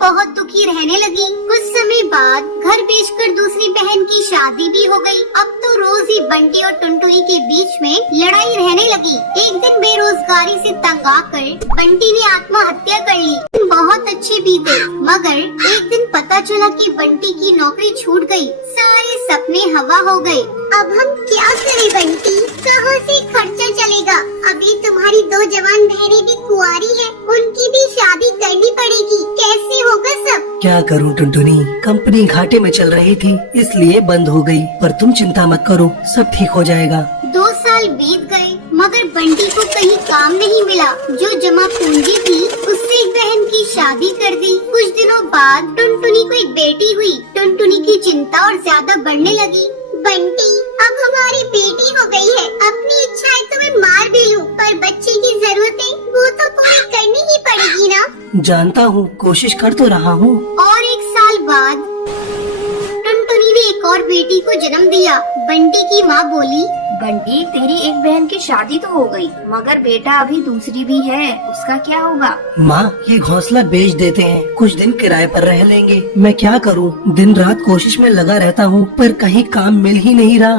बहुत दुखी रहने लगी। कुछ समय बाद घर बेचकर दूसरी बहन की शादी भी हो गई। अब तो रोज ही बंटी और टुनटुनी के बीच में लड़ाई रहने लगी। एक दिन बेरोजगारी से तंग आकर बंटी ने आत्महत्या कर ली। बहुत अच्छे भी थे, मगर एक दिन पता चला कि बंटी की नौकरी छूट गई। सारे सपने हवा हो गए। अब हम क्या करें बंटी, कहाँ से खर्चा चलेगा? अभी तुम्हारी दो जवान बहनें भी कुंवारी हैं, उनकी भी शादी करनी पड़ेगी। कैसे होगा सब? क्या करूं टुनटुनी, कंपनी घाटे में चल रही थी इसलिए बंद हो गई। पर तुम चिंता मत करो, सब ठीक हो जाएगा। 2 साल बीत गए मगर बंटी को कहीं काम नहीं मिला। जो जमा पूंजी थी उससे एक बहन की शादी कर दी। कुछ दिनों बाद टुनटुनी को एक बेटी हुई। टुनटुनी की चिंता और ज्यादा बढ़ने लगी। बंटी, अब हमारी बेटी हो गई है। अपनी इच्छाएं तो मैं मार भी लूं, पर बच्चे की जरूरतें वो तो पूरी करनी ही पड़ेगी ना। जानता हूँ, कोशिश कर तो रहा हूँ। और 1 साल बाद टुनटुनी ने एक और बेटी को जन्म दिया। बंटी की माँ बोली, बंटी, तेरी एक बहन की शादी तो हो गई, मगर बेटा अभी दूसरी भी है, उसका क्या होगा? माँ, ये घोंसला बेच देते हैं, कुछ दिन किराए पर रह लेंगे। मैं क्या करूँ, दिन रात कोशिश में लगा रहता हूँ, पर कहीं काम मिल ही नहीं रहा।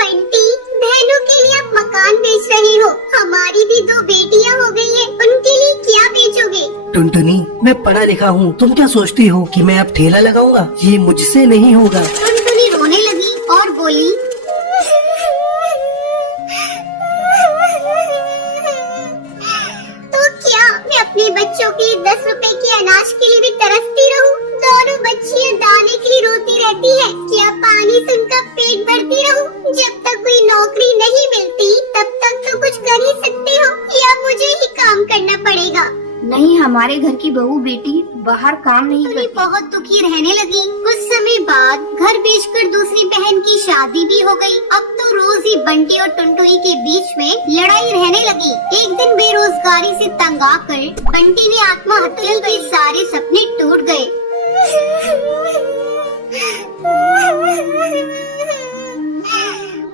बंटी, बहनों के लिए आप मकान बेच रहे हो, हमारी भी 2 बेटियां हो गई हैं, उनके लिए क्या बेचोगे? टुनटुनी, मैं पढ़ा लिखा हूँ, तुम क्या सोचती हो कि मैं अब ठेला लगाऊंगा? ये मुझसे नहीं होगा। टुनटुनी रोने लगी और बोली, तो क्या मैं अपने बच्चों के लिए 10 रुपए के अनाज के लिए भी तरसती रहूं? दोनों बच्चियां दाने के लिए रोती रहती हैं। क्या पानी से उनका पेट भरती रहूं? जब तक कोई नौकरी नहीं मिलती तब तक तो कुछ कर ही सकते हो, या मुझे ही काम करना पड़ेगा? नहीं, हमारे घर की बहू बेटी बाहर काम नहीं टुनटुनी करती। बहुत दुखी रहने लगी। कुछ समय बाद घर बेचकर दूसरी बहन की शादी भी हो गई। अब तो रोज ही बंटी और टुनटुनी के बीच में लड़ाई रहने लगी। एक दिन बेरोजगारी से तंग आकर बंटी ने आत्महत्या की। सारे सपने टूट गए।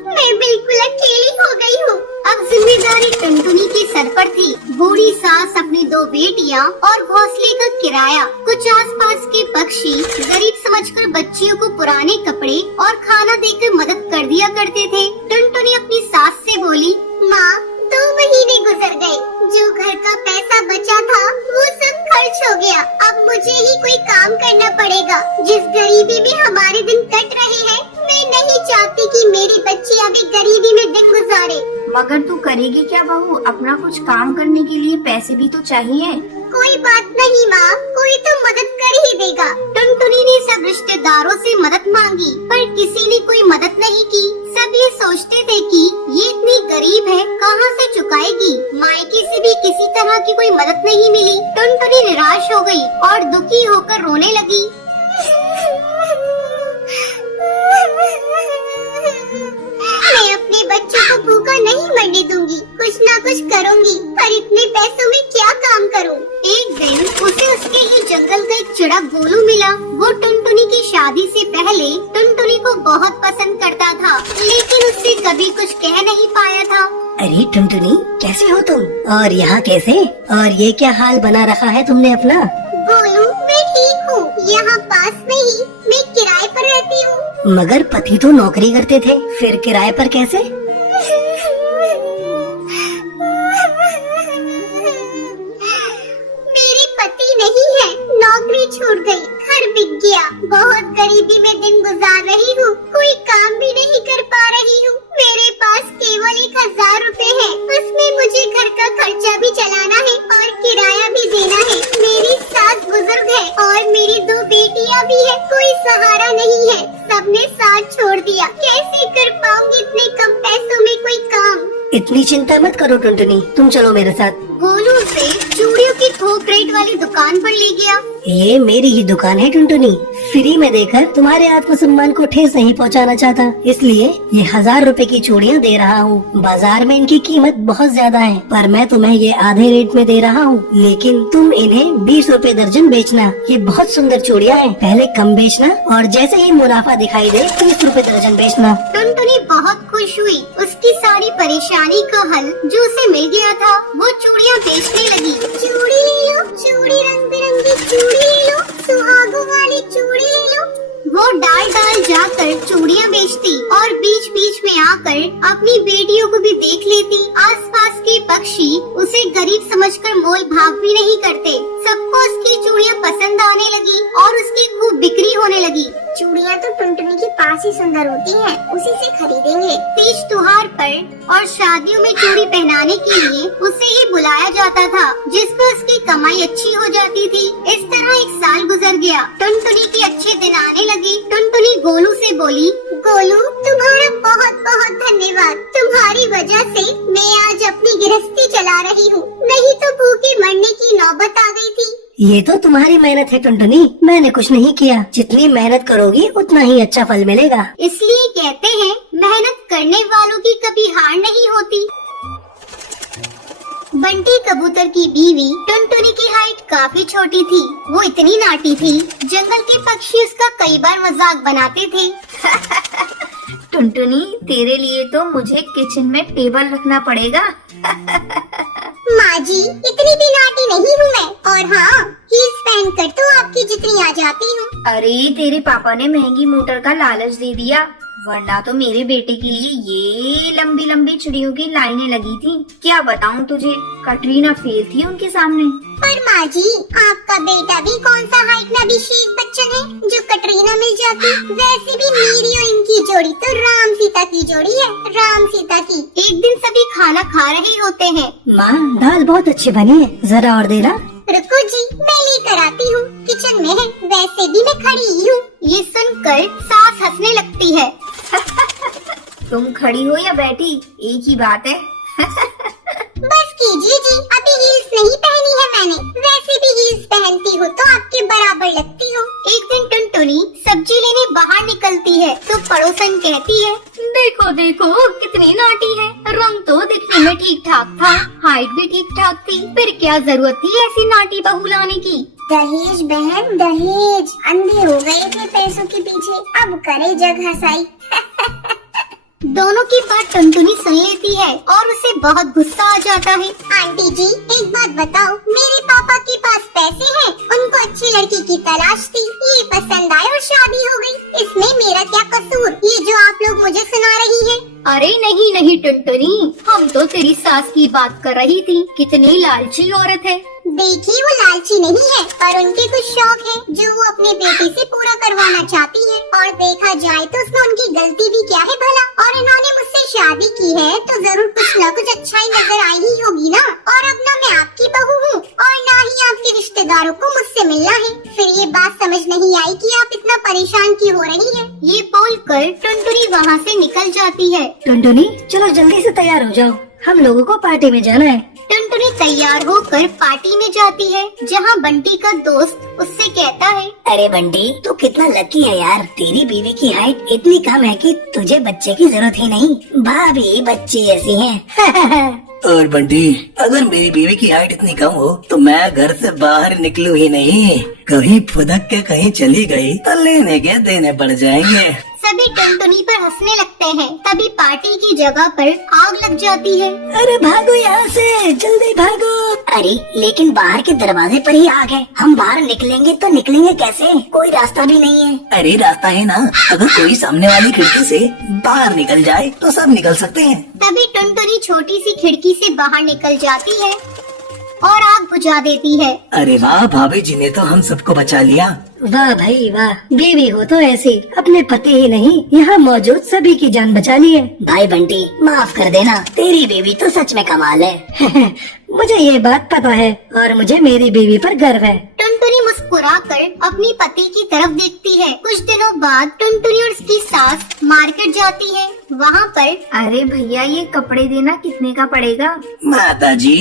मैं बिल्कुल अकेली हो गई हूँ। अब जिम्मेदारी टुनटुनी के सर पर थी। बूढ़ी सास, अपनी 2 बेटियाँ और घोंसले का किराया। कुछ आसपास के पक्षी गरीब समझकर बच्चियों को पुराने कपड़े और खाना देकर मदद कर दिया करते थे। टुनटुनी अपनी सास से बोली, माँ, 2 महीने गुजर गए, जो घर का पैसा बचा था वो सब खर्च हो गया। अब मुझे ही कोई काम करना पड़ेगा। जिस गरीबी में हमारे दिन कट रहे हैं, मैं नहीं चाहती कि मेरी बच्ची अभी गरीबी में दिन गुजारे। मगर तू करेगी क्या बहू? अपना कुछ काम करने के लिए पैसे भी तो चाहिए। कोई बात नहीं माँ, कोई तो मदद कर ही देगा। टुनटुनी ने सब रिश्तेदारों से मदद मांगी, पर किसी ने कोई मदद नहीं की। सब ये सोचते थे कि ये इतनी गरीब है, कहाँ से चुकाएगी। मायके से भी किसी तरह की कोई मदद नहीं मिली। टुनटुनी निराश हो गई और दुखी होकर रोने लगी। मैं अपने बच्चों को भूखा नहीं मरने दूंगी, कुछ ना कुछ करूंगी, पर इतने पैसों में क्या काम करूं? एक दिन उसे उसके ही जंगल का एक चिड़ा गोलू मिला। वो टुनटुनी की शादी से पहले टुनटुनी को बहुत पसंद करता था, लेकिन उससे कभी कुछ कह नहीं पाया था। अरे टुनटुनी, कैसे हो तुम? और यहाँ कैसे? और ये क्या हाल बना रखा है तुमने अपना? गोलू, मैं ठीक हूँ, यहाँ पास में ही मैं किराए पर रहती हूँ। मगर पति तो नौकरी करते थे, फिर किराए पर कैसे? मेरे पति नहीं है, नौकरी छूट गई, घर बिक गया। बहुत गरीबी में दिन गुजार रही हूँ, कोई काम भी नहीं कर पा रही हूँ। मेरे पास केवल 1000 रुपए है, उसमें मुझे घर का खर्चा भी चलाना है और किराया भी देना है। मेरी सास बुजुर्ग है और मेरी 2 बेटियाँ भी है, कोई सहारा नहीं है, सबने साथ छोड़ दिया। कैसे कर पाऊंगी इतने कम पैसों में कोई काम? इतनी चिंता मत करो टुनटुनी, तुम चलो मेरे साथ। गोलू उसे चूड़ियों की थोक रेट वाली दुकान पर ले गया। ये मेरी ही दुकान है टुनटुनी, फ्री में देकर तुम्हारे आत्मसम्मान को ठेस नहीं पहुंचाना चाहता, इसलिए ये 1000 रुपए की चूड़ियाँ दे रहा हूँ। बाजार में इनकी कीमत बहुत ज्यादा है, पर मैं तुम्हें ये आधे रेट में दे रहा हूँ। लेकिन तुम इन्हें 20 रुपए दर्जन बेचना। ये बहुत सुंदर चूड़ियाँ हैं, पहले कम बेचना और जैसे ही मुनाफा दिखाई दे 30 रुपए दर्जन बेचना। टुनटुनी बहुत खुश हुई। उसकी सारी परेशानी का हल जो उसे मिल गया था, वो चूड़ियाँ बेचने लगी। चूड़ी ले लो, चूड़ी रंग बिरंगी चूड़ी ले लो, आकर अपनी बेटियों को भी देख लेती। आसपास के पक्षी उसे गरीब समझकर मोल भाव भी नहीं करते। सबको उसकी चूड़ियाँ पसंद आने लगी और उसकी खूब बिक्री होने लगी। चूड़ियाँ तो टुनटुनी के पास ही सुंदर होती हैं, उसी से खरीदेंगे। तीज त्योहार पर और शादियों में चूड़ी पहनाने के लिए उसे ही बुलाया जाता था, जिसमें उसकी कमाई अच्छी हो जाती थी। इस तरह एक साल गुजर गया। टुनटुनी के अच्छे दिन आने लगे। टुनटुनी गोलू से बोली, गोलू, तुम्हारा बहुत बहुत धन्यवाद। तुम्हारी वजह से मैं आज अपनी गृहस्थी चला रही हूँ, नहीं तो भूखे मरने की नौबत आ गई थी। ये तो तुम्हारी मेहनत है टुनटुनी, मैंने कुछ नहीं किया। जितनी मेहनत करोगी उतना ही अच्छा फल मिलेगा। इसलिए कहते हैं मेहनत करने वालों की कभी हार नहीं होती। बंटी कबूतर की बीवी टुनटुनी की हाइट काफी छोटी थी। वो इतनी नाटी थी, जंगल के पक्षी उसका कई बार मजाक बनाते थे। टुनटुनी, तेरे लिए तो मुझे किचन में टेबल रखना पड़ेगा। माँ जी, इतनी भी नाटी नहीं हूँ मैं। और हाँ, हील्स पहन कर तो आपकी जितनी आ जाती हूँ। अरे, तेरे पापा ने महंगी मोटर का लालच दे दिया, वरना तो मेरे बेटे के लिए ये लंबी लंबी चिड़ियों की लाइनें लगी थी। क्या बताऊं तुझे, कटरीना फेल थी उनके सामने। पर माँ जी, आपका बेटा भी कौन सा हाइट नबीशीक बच्चन है जो कटरीना मिल जाती। वैसे भी मेरी और इनकी जोड़ी तो राम सीता की जोड़ी है, राम सीता की। एक दिन सभी खाना खा रहे होते हैं। माँ, दाल बहुत अच्छी बनी है, जरा और देना। रुको जी, मैं लेकर आती हूँ, किचन में है। वैसे भी मैं खड़ी ही हूँ। ये सुनकर सास हंसने लगती है। तुम खड़ी हो या बैठी, एक ही बात है। बस कीजिए जी, अभी हील्स नहीं पहनी है मैंने। वैसे भी हील्स पहनती हूँ तो आपके बराबर लगती हूँ। एक दिन टुनटुनी सब्जी लेने बाहर निकलती है तो पड़ोसन कहती है, देखो देखो कितनी नाटी है। रंग तो दिखने में ठीक ठाक था, हाइट भी ठीक ठाक थी, फिर क्या जरूरत थी ऐसी नाटी बहू लाने की। दहेज बहन, दहेज। अंधे हो गए थे पैसों के पीछे, अब करे जग हंसाई। दोनों की बात टुनटुनी सुन लेती है और उसे बहुत गुस्सा आ जाता है। आंटी जी, एक बात बताओ, मेरे पापा के पास पैसे हैं, उनको अच्छी लड़की की तलाश थी, ये पसंद आए और शादी हो गई। इसमें मेरा क्या कसूर, ये जो आप लोग मुझे सुना रही हैं? अरे नहीं नहीं टुनटुनी, हम तो तेरी सास की बात कर रही थी। कितनी लालची औरत है। देखिए, वो लालची नहीं है, पर उनके कुछ शौक है जो वो अपने बेटे से पूरा करवाना चाहती है। और देखा जाए तो उसमें उनकी गलती भी क्या है भला। और इन्होंने मुझसे शादी की है तो जरूर कुछ न कुछ अच्छाई नजर आई ही होगी ना। और अब ना मैं आपकी बहू हूँ और ना ही आपके रिश्तेदारों को मुझसे मिलना है। फिर ये बात समझ नहीं आई कि आप इतना परेशान क्यों हो रही है। ये बोलकर टुनटुनी वहाँ से निकल जाती है। टुनटुनी, चलो जल्दी से तैयार हो जाओ, हम लोगों को पार्टी में जाना है। टुनटुनी तैयार होकर पार्टी में जाती है, जहाँ बंटी का दोस्त उससे कहता है, अरे बंटी, तू कितना लकी है यार। तेरी बीवी की हाइट इतनी कम है कि तुझे बच्चे की जरूरत ही नहीं। भाभी बच्ची ऐसी है। और बंटी, अगर मेरी बीवी की हाइट इतनी कम हो तो मैं घर से बाहर निकलूं ही नहीं। कहीं फुदक के कहीं चली गई तो लेने के देने पड़ जाएंगे। सभी टुनटुनी पर हंसने लगते हैं। तभी पार्टी की जगह पर आग लग जाती है। अरे भागो यहाँ से, जल्दी भागो। अरे लेकिन बाहर के दरवाजे पर ही आग है, हम बाहर निकलेंगे तो निकलेंगे कैसे? कोई रास्ता भी नहीं है। अरे रास्ता है ना, अगर कोई सामने वाली खिड़की से बाहर निकल जाए तो सब निकल सकते हैं। तभी टुनटुनी छोटी सी खिड़की से बाहर निकल जाती है और आग बुझा देती है। अरे वाह, भाभी जी ने तो हम सबको बचा लिया। वाह भाई वाह, बीवी हो तो ऐसी, अपने पति ही नहीं यहाँ मौजूद सभी की जान बचा ली है। भाई बंटी, माफ कर देना, तेरी बीवी तो सच में कमाल है। मुझे ये बात पता है और मुझे मेरी बीवी पर गर्व है। टुनटुनी मुस्कुराकर अपनी पति की तरफ देखती है। कुछ दिनों बाद टुनटुनी और उसकी सास मार्केट जाती है। वहाँ पर, अरे भैया, ये कपड़े देना कितने का पड़ेगा? माता जी,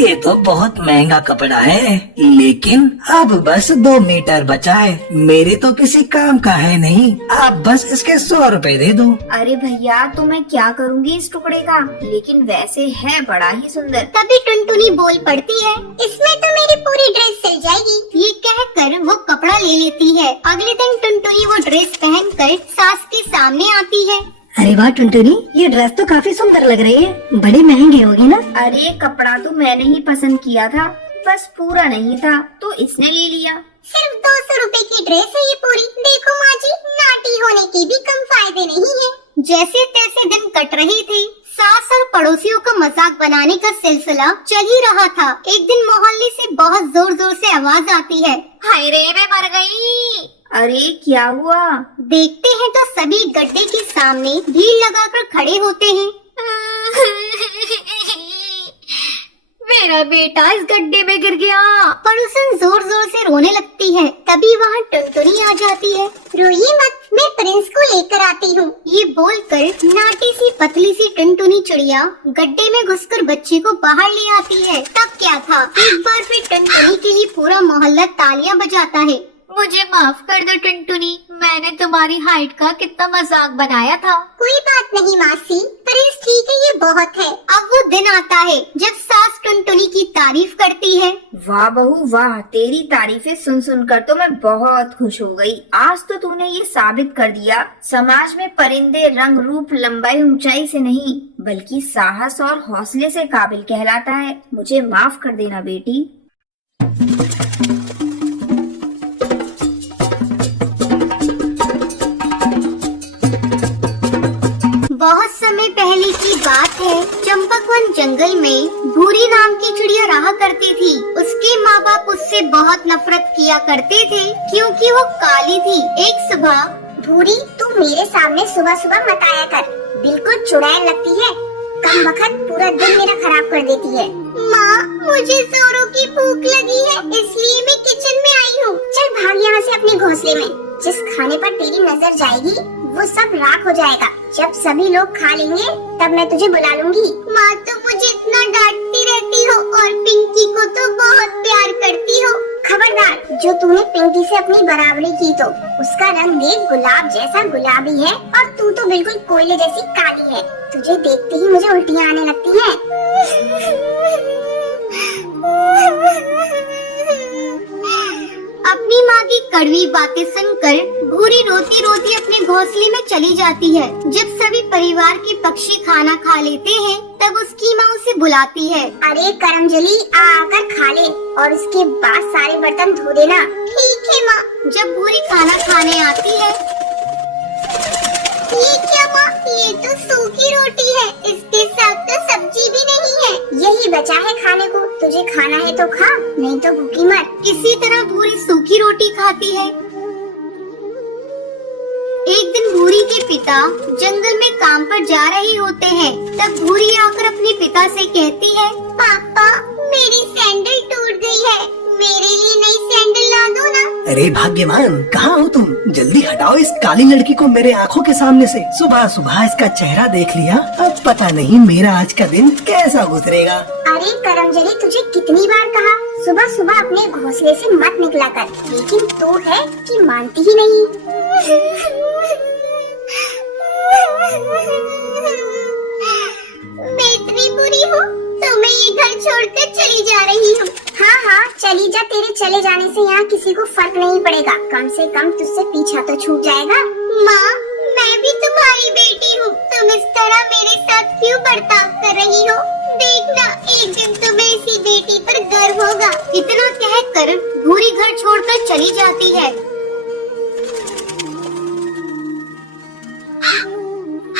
ये तो बहुत महंगा कपड़ा है, लेकिन अब बस 2 मीटर बचा है। मेरे तो किसी काम का है नहीं, आप बस इसके 100 रुपए दे दो। अरे भैया, तो मैं क्या करूँगी इस टुकड़े का? लेकिन वैसे है बड़ा ही सुंदर। तभी टुनटुनी बोल पड़ती है, इसमें तो मेरी पूरी ड्रेस सिल जाएगी। ये कहकर वो कपड़ा ले लेती है। अगले दिन टुनटुनी वो ड्रेस पहनकर सास के सामने आती है। अरे वाह टुनटुनी, ये ड्रेस तो काफी सुंदर लग रही है, बड़ी महंगी होगी ना? अरे कपड़ा तो मैंने ही पसंद किया था, बस पूरा नहीं था तो इसने ले लिया। सिर्फ 200 रुपए की ड्रेस है ये पूरी। देखो माँ जी, नाटी होने के भी कम फायदे नहीं है। जैसे तैसे दिन कट रहे थे। सास और पड़ोसियों का मजाक बनाने का सिलसिला चल ही रहा था। एक दिन मोहल्ले से बहुत जोर जोर से आवाज आती है, हाय रे मैं मर गई। अरे क्या हुआ? देखते हैं तो सभी गड्ढे के सामने भीड़ लगाकर खड़े होते हैं। मेरा बेटा इस गड्ढे में गिर गया। पड़ोसन जोर जोर से रोने लगती है। तभी वहाँ टुनटुनी आ जाती है। रोइए मत, मैं प्रिंस को लेकर आती हूँ। ये बोलकर नाटी सी पतली सी टुनटुनी चिड़िया गड्ढे में घुसकर बच्चे को बाहर ले आती है। तब क्या था, एक बार फिर टुनटुनी के लिए पूरा मोहल्ला तालियां बजाता है। मुझे माफ कर दो टुनटुनी, मैंने तुम्हारी हाइट का कितना मजाक बनाया था। कोई बात नहीं मासी, प्रिंस ठीक है, ये बहुत है। अब वो दिन आता है जब सास टुनटुनी की तारीफ करती है। वाह बहू वाह, तेरी तारीफें सुन सुनकर तो मैं बहुत खुश हो गई। आज तो तूने ये साबित कर दिया समाज में परिंदे रंग रूप लंबाई ऊंचाई से नहीं बल्कि साहस और हौसले से काबिल कहलाता है। मुझे माफ कर देना बेटी। बहुत समय पहले की बात है। चंपकवन जंगल में भूरी नाम की चिड़िया रहा करती थी। उसके माँ बाप उससे बहुत नफरत किया करते थे क्योंकि वो काली थी। एक सुबह, भूरी तू मेरे सामने सुबह सुबह मत आया कर, बिल्कुल चुड़ैल लगती है। कम वक्त पूरा दिन मेरा खराब कर देती है। माँ मुझे जोरों की भूख लगी है इसलिए मैं किचन में आई हूँ। चल भाग यहाँ से अपने घोंसले में। जिस खाने पर तेरी नजर जाएगी वो सब राख हो जाएगा। जब सभी लोग खा लेंगे तब मैं तुझे बुला लूंगी। माँ तो मुझे इतना डांटती रहती हो और पिंकी को तो बहुत प्यार करती हो। खबरदार, जो तूने पिंकी से अपनी बराबरी की तो उसका रंग देख गुलाब जैसा गुलाबी है और तू तो बिल्कुल कोयले जैसी काली है। तुझे देखते ही मुझे उल्टियाँ आने लगती हैं। अपनी माँ की कड़वी बातें सुनकर भूरी रोती रोती अपने घोंसले में चली जाती है। जब सभी परिवार के पक्षी खाना खा लेते हैं तब उसकी माँ उसे बुलाती है। अरे करमजली, आकर खा ले और उसके बाद सारे बर्तन धो देना। ठीक है माँ। जब भूरी खाना खाने आती है, ये क्या माँ, ये तो सूखी रोटी है, इसके साथ तो सब्जी भी नहीं है। यही बचा है खाने को, तुझे खाना है तो खा, नहीं तो भूखी मर। इसी तरह भूरी सूखी रोटी खाती है। एक दिन भूरी के पिता जंगल में काम पर जा रहे होते हैं। तब भूरी आकर अपने पिता से कहती है, पापा मेरी सैंडल टूट गई है, मेरे लिए नई सैंडल ला दो ना। अरे भाग्यवान, कहाँ हो तुम? जल्दी हटाओ इस काली लड़की को मेरे आँखों के सामने से। सुबह सुबह इसका चेहरा देख लिया, अब पता नहीं मेरा आज का दिन कैसा गुजरेगा। अरे करमजली, तुझे कितनी बार कहा सुबह सुबह अपने घोंसले से मत निकला कर, लेकिन तू है कि मानती ही नहीं। मैं इतनी बुरी हूँ तो मैं ये घर छोड़कर चली जा रही हूँ। हाँ हाँ चली जा, तेरे चले जाने से यहाँ किसी को फर्क नहीं पड़ेगा। कम से कम तुझसे पीछा तो छूट जाएगा। माँ मैं भी तुम्हारी बेटी हूँ, तुम इस तरह मेरे साथ क्यों बर्ताव कर रही हो? देखना एक दिन तुम्हें इसी बेटी पर गर्व होगा। इतना कहकर भूरी घर छोड़कर चली जाती है।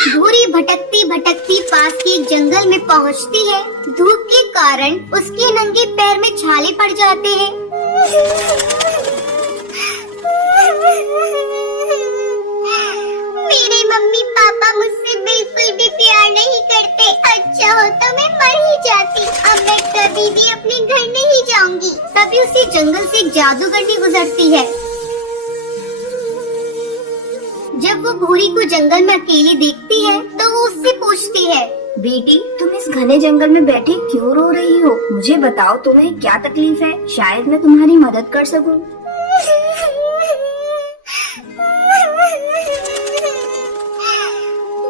भूरी भटकती भटकती पास के एक जंगल में पहुंचती है। धूप के कारण उसके नंगे पैर में छाले पड़ जाते हैं। मेरे मम्मी पापा मुझसे बिल्कुल भी प्यार नहीं करते। अच्छा होता मैं मर ही जाती। अब मैं कभी भी अपने घर नहीं जाऊंगी। तभी उसी जंगल से एक जादूगरनी गुजरती है। जब वो भूरी को जंगल में अकेली देखती है तो वो उससे पूछती है, बेटी तुम इस घने जंगल में बैठी क्यों रो रही हो? मुझे बताओ तुम्हें क्या तकलीफ है, शायद मैं तुम्हारी मदद कर सकूं।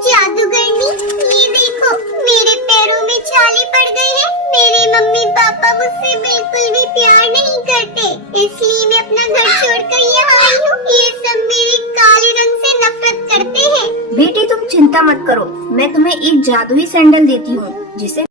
जादूगरनी ये देखो, मेरे पैरों में छाले पड़ गए हैं। मेरे मम्मी पापा मुझसे बिल्कुल भी प्यार नहीं करते, इसलिए मैं अपना घर छोड़कर यहाँ आई हूँ। ये सब मेरे काले रंग से नफरत करते हैं। बेटी तुम चिंता मत करो, मैं तुम्हें एक जादुई सैंडल देती हूँ जिसे